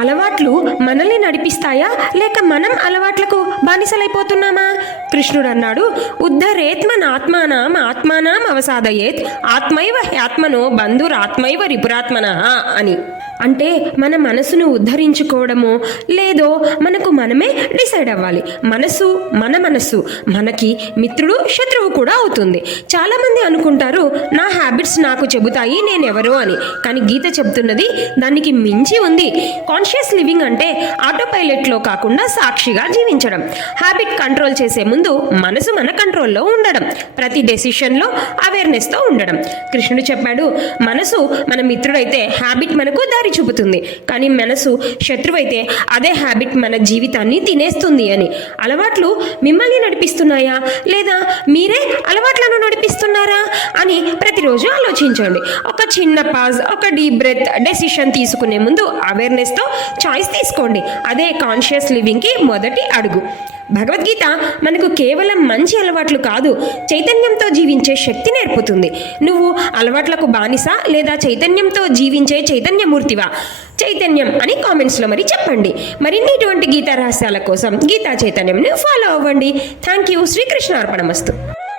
అలవాట్లు మనల్ని నడిపిస్తాయా లేక మనం అలవాట్లకు బానిసలైపోతున్నామా? కృష్ణుడు అన్నాడు, ఉద్ధరేత్మనాత్మానం ఆత్మానం అవసాదయేత్ ఆత్మైవ హ్యాత్మనో బంధురాత్మైవ రిపురాత్మనః అని. అంటే మన మనసును ఉద్ధరించుకోవడమో లేదో మనకు మనమే డిసైడ్ అవ్వాలి. మన మనసు మనకి మిత్రుడు శత్రువు కూడా అవుతుంది. చాలామంది అనుకుంటారు నా హ్యాబిట్స్ నాకు చెబుతాయి నేనెవరో అని. కానీ గీత చెబుతున్నది దానికి మించి ఉంది. కాన్షియస్ లివింగ్ అంటే ఆటో పైలట్లో కాకుండా సాక్షిగా జీవించడం. హ్యాబిట్ కంట్రోల్ చేసే ముందు మనసు మన కంట్రోల్లో ఉండడం, ప్రతి డెసిషన్లో అవేర్నెస్తో ఉండడం. కృష్ణుడు చెప్పాడు, మనసు మన మిత్రుడైతే హ్యాబిట్ మనకు దారి చూపుతుంది, కానీ మనసు శత్రువైతే అదే హ్యాబిట్ మన జీవితాన్ని తినేస్తుంది అని. అలవాట్లు మిమ్మల్ని నడిపిస్తున్నాయా లేదా మీరే అలవాట్లను నడిపిస్తున్నారా అని ప్రతిరోజు ఆలోచించండి. ఒక చిన్న పాజ్, ఒక డీప్ బ్రెత్, డెసిషన్ తీసుకునే ముందు అవేర్నెస్తో చాయిస్ తీసుకోండి. అదే కాన్షియస్ లివింగ్కి మొదటి అడుగు. భగవద్గీత మనకు కేవలం మంచి అలవాట్లు కాదు, చైతన్యంతో జీవించే శక్తి నేర్పుతుంది. నువ్వు అలవాట్లకు బానిస లేదా చైతన్యంతో జీవించే చైతన్యమూర్తివా? చైతన్యం అని కామెంట్స్లో మరి చెప్పండి. మరిన్ని ఇటువంటి గీతా రహస్యాల కోసం గీతా చైతన్యంని ఫాలో అవ్వండి. Thank you. శ్రీకృష్ణ అర్పణమస్తు.